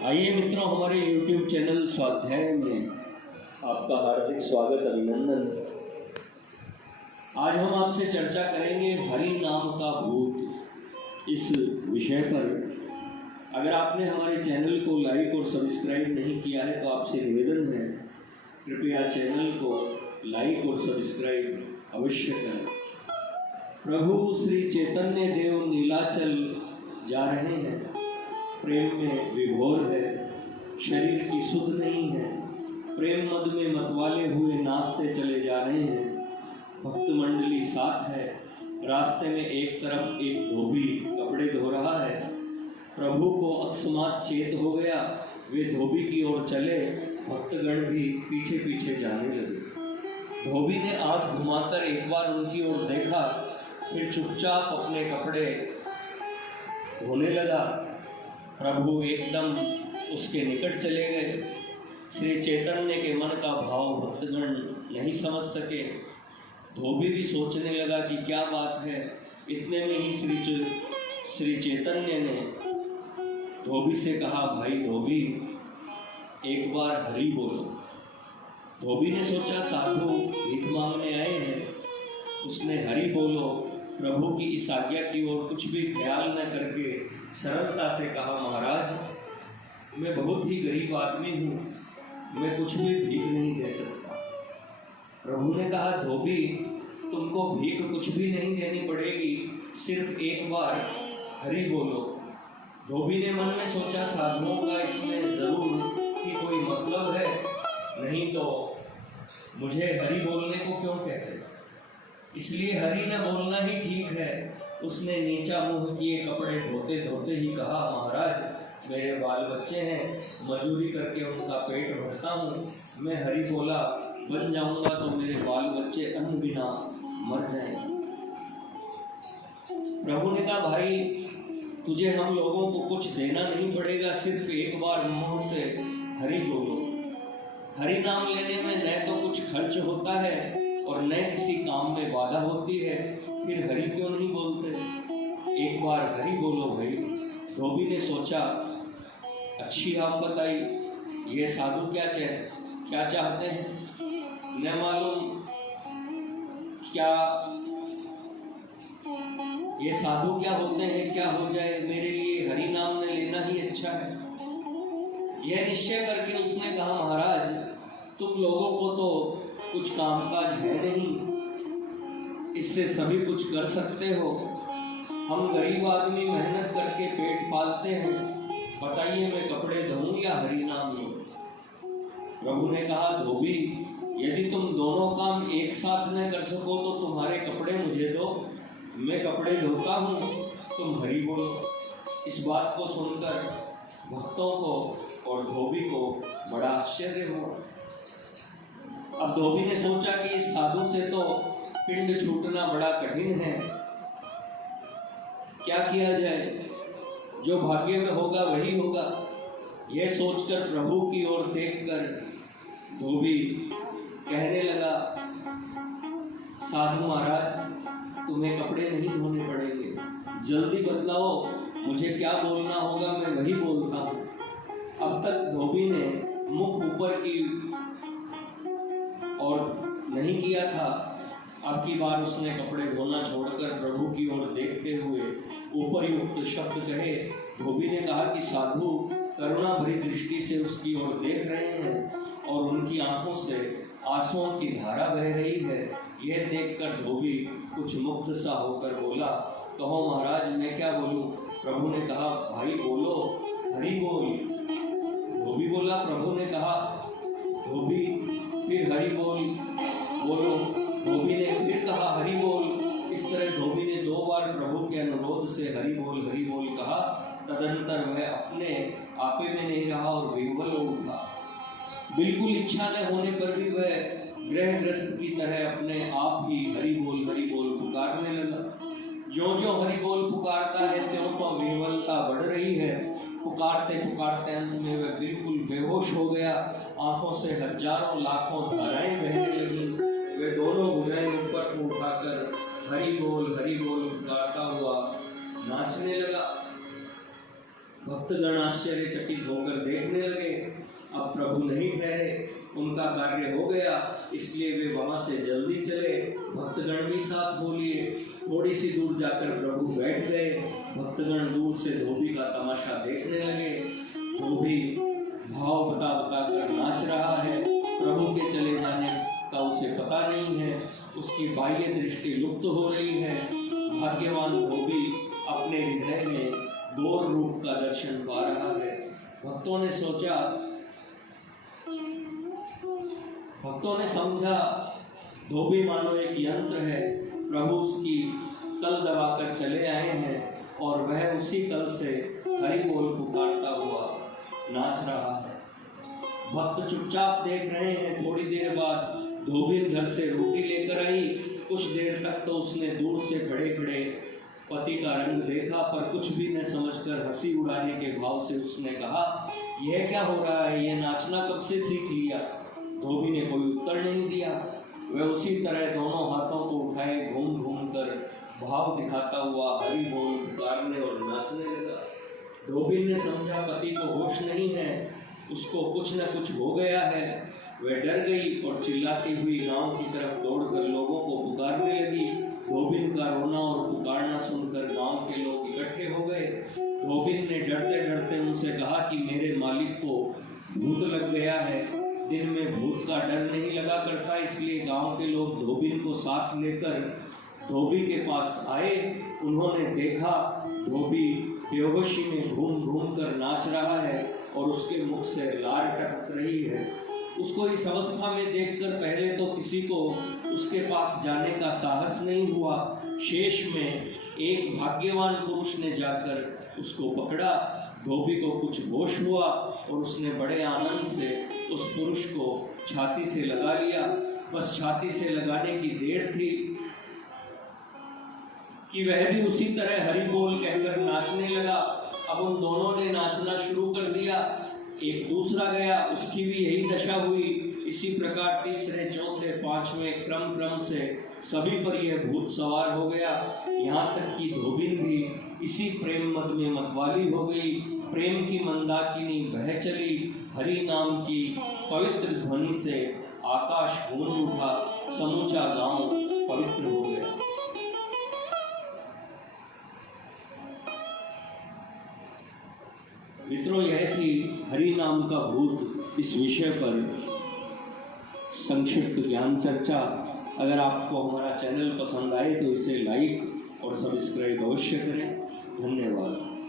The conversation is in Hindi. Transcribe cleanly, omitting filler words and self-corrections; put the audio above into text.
आइए मित्रों, हमारे YouTube चैनल स्वाध्याय में आपका हार्दिक स्वागत, अभिनंदन। आज हम आपसे चर्चा करेंगे हरि नाम का भूत इस विषय पर। अगर आपने हमारे चैनल को लाइक और सब्सक्राइब नहीं किया है तो आपसे निवेदन है, कृपया चैनल को लाइक और सब्सक्राइब अवश्य करें। प्रभु श्री चैतन्य देव नीलाचल जा रहे हैं, प्रेम में विभोर है, शरीर की सुध नहीं है, प्रेम मद में मतवाले हुए नाचते चले जा रहे हैं। भक्त मंडली साथ है, रास्ते में एक तरफ एक धोबी कपड़े धो रहा है। प्रभु को अकस्मात चेत हो गया, वे धोबी की ओर चले, भक्तगण भी पीछे पीछे जाने लगे। धोबी ने आंख घुमाकर एक बार उनकी ओर देखा, फिर चुपचाप अपने कपड़े धोने लगा। प्रभु एकदम उसके निकट चले गए। श्री चैतन्य के मन का भाव भक्तगण नहीं समझ सके। धोबी भी सोचने लगा कि क्या बात है। इतने में ही श्री चैतन्य ने धोबी से कहा, भाई धोबी, एक बार हरि बोलो। धोबी ने सोचा साधु भीख मांगने आए हैं। उसने हरि बोलो प्रभु की इस आज्ञा की ओर कुछ भी ख्याल न करके सरलता से कहा, महाराज, मैं बहुत ही गरीब आदमी हूँ, मैं कुछ भी भीख नहीं दे सकता। प्रभु ने कहा, धोबी, तुमको भीख कुछ भी नहीं देनी पड़ेगी, सिर्फ एक बार हरि बोलो। धोबी ने मन में सोचा, साधुओं का इसमें जरूर ही कोई मतलब है, नहीं तो मुझे हरि बोलने को क्यों कहते, इसलिए हरि न बोलना ही ठीक है। उसने नीचा मुंह किए कपड़े धोते धोते ही कहा, महाराज, मेरे बाल बच्चे हैं, मजूरी करके उनका पेट भरता हूँ, मैं हरि बोला बन जाऊंगा तो मेरे बाल बच्चे अन्न बिना मर जाएंगे। प्रभु ने कहा, भाई, तुझे हम लोगों को कुछ देना नहीं पड़ेगा, सिर्फ एक बार मुंह से हरि बोलो। हरि नाम लेने में न तो कुछ खर्च होता है और न किसी काम में बाधा होती है, फिर हरि क्यों नहीं बोलते? एक बार हरि बोलो भाई। धोबी ने सोचा, अच्छी आफत आई, ये साधु क्या चाहते हैं, न मालूम क्या ये साधु क्या होते हैं, क्या हो जाए, मेरे लिए हरि नाम ने लेना ही अच्छा है। यह निश्चय करके उसने कहा, महाराज, तुम लोगों को तो कुछ कामकाज है नहीं, इससे सभी कुछ कर सकते हो। हम गरीब आदमी मेहनत करके पेट पालते हैं, बताइए मैं कपड़े धोऊं या हरि नाम लूं? प्रभु ने कहा, धोबी, यदि तुम दोनों काम एक साथ न कर सको तो तुम्हारे कपड़े मुझे दो, मैं कपड़े धोता हूँ, तुम हरि बोलो। इस बात को सुनकर भक्तों को और धोबी को बड़ा आश्चर्य हुआ। अब धोबी ने सोचा कि इस साधु से तो पिंड छूटना बड़ा कठिन है, क्या किया जाए, जो भाग्य में होगा वही होगा। यह सोचकर प्रभु की ओर देखकर धोबी कहने लगा, साधु महाराज, तुम्हें कपड़े नहीं धोने पड़ेंगे, जल्दी बतलाओ मुझे क्या बोलना होगा, मैं वही बोलता हूँ। अब तक धोबी ने मुख ऊपर की और नहीं किया था, अब की बार उसने कपड़े धोना छोड़कर प्रभु की ओर देखते हुए उपरयुक्त शब्द कहे। धोबी ने कहा कि साधु करुणा भरी दृष्टि से उसकी ओर देख रहे हैं और उनकी आंखों से आंसुओं की धारा बह रही है। यह देखकर धोबी कुछ मुग्ध सा होकर बोला, कहो महाराज, मैं क्या बोलूं? प्रभु ने कहा, भाई बोलो, हरि बोल। धोबी बोला, प्रभु ने कहा, धोबी फिर हरि बोलो। धोबी ने फिर कहा, हरि बोल। इस तरह धोबी ने 2 बार प्रभु के अनुरोध से हरि बोल कहा। तदनंतर वह अपने आपे में नहीं रहा और विह्वल हो उठा। बिल्कुल इच्छा न होने पर भी वह ग्रहग्रस्त की तरह अपने आप ही हरि बोल पुकारने लगा। जो जो हरि बोल पुकारता है त्यों तो विह्वलता बढ़ रही है। पुकारते पुकारते अंत में वह बिल्कुल बेहोश हो गया। आंखों से हजारों लाखों धाराएं बहने लगी। वे दोनों भुजाएं ऊपर को उठाकर हरि बोल पुकारता हुआ नाचने लगा। भक्तगण आश्चर्यचकित होकर देखने लगे। अब प्रभु नहीं ठहरे, उनका कार्य हो गया, इसलिए वे वहां से जल्दी चले। भक्तगण भी साथ हो लिए। थोड़ी सी दूर जाकर प्रभु बैठ गए। भक्तगण दूर से धोबी का तमाशा देखने लगे। धोबी भाव बता बता कर नाच रहा है। प्रभु के चले जाने का उसे पता नहीं है। उसकी बाह्य दृष्टि लुप्त हो रही है। भाग्यवान धोबी अपने हृदय में गौर रूप का दर्शन पा रहा है। भक्तों ने समझा धोबी मानो एक यंत्र है। प्रभु उसकी कल दबाकर चले आए हैं और वह उसी कल से हरि बोल पुकारता हुआ नाच रहा है। भक्त चुपचाप देख रहे हैं। थोड़ी देर बाद धोबी घर से रोटी लेकर आई। कुछ देर तक तो उसने दूर से खड़े खड़े पति का रंग देखा, पर कुछ भी न समझकर हंसी उड़ाने के भाव से उसने कहा, यह क्या हो रहा है? यह नाचना कब से सीख लिया? धोबी ने कोई उत्तर नहीं दिया। वह उसी तरह दोनों हाथों को उठाए घूम घूम कर भाव दिखाता हुआ हरि बोल पुकारने और नाचने लगा। धोबी ने समझा पति को होश नहीं है, उसको कुछ न कुछ हो गया है। वह डर गई और चिल्लाती हुई गांव की तरफ दौड़कर लोगों को पुकारने लगी। धोबिन का रोना और पुकारना सुनकर गांव के लोग इकट्ठे हो गए। धोबिन ने डरते डरते उनसे कहा कि मेरे मालिक को भूत लग गया है। दिन में भूत का डर नहीं लगा करता, इसलिए गांव के लोग धोबिन को साथ लेकर धोबी के पास आए। उन्होंने देखा धोबी बेहोशी में घूम घूम कर नाच रहा है और उसके मुख से लार टपक रही है। उसको इस अवस्था में देखकर पहले तो किसी को उसके पास जाने का साहस नहीं हुआ। शेष में एक भाग्यवान पुरुष ने जाकर उसको पकड़ा। धोबी को कुछ होश हुआ और उसने बड़े आनंद से उस पुरुष को छाती से लगा लिया। बस छाती से लगाने की देर थी कि वह भी उसी तरह हरि बोल कहकर नाचने लगा। अब उन दोनों ने नाचना शुरू कर दिया। एक दूसरा गया, उसकी भी यही दशा हुई। इसी प्रकार तीसरे चौथे पांचवें क्रम से सभी पर यह भूत सवार हो गया। यहाँ तक कि धोबिन भी इसी प्रेम मद में मतवाली हो गई। प्रेम की मंदाकिनी बह चली। हरि नाम की पवित्र ध्वनि से आकाश गूंज उठा। समूचा गांव पवित्र हो गया। मित्रों, यह थी हरि नाम का भूत इस विषय पर संक्षिप्त ज्ञान चर्चा। अगर आपको हमारा चैनल पसंद आए तो इसे लाइक और सब्सक्राइब अवश्य करें। धन्यवाद।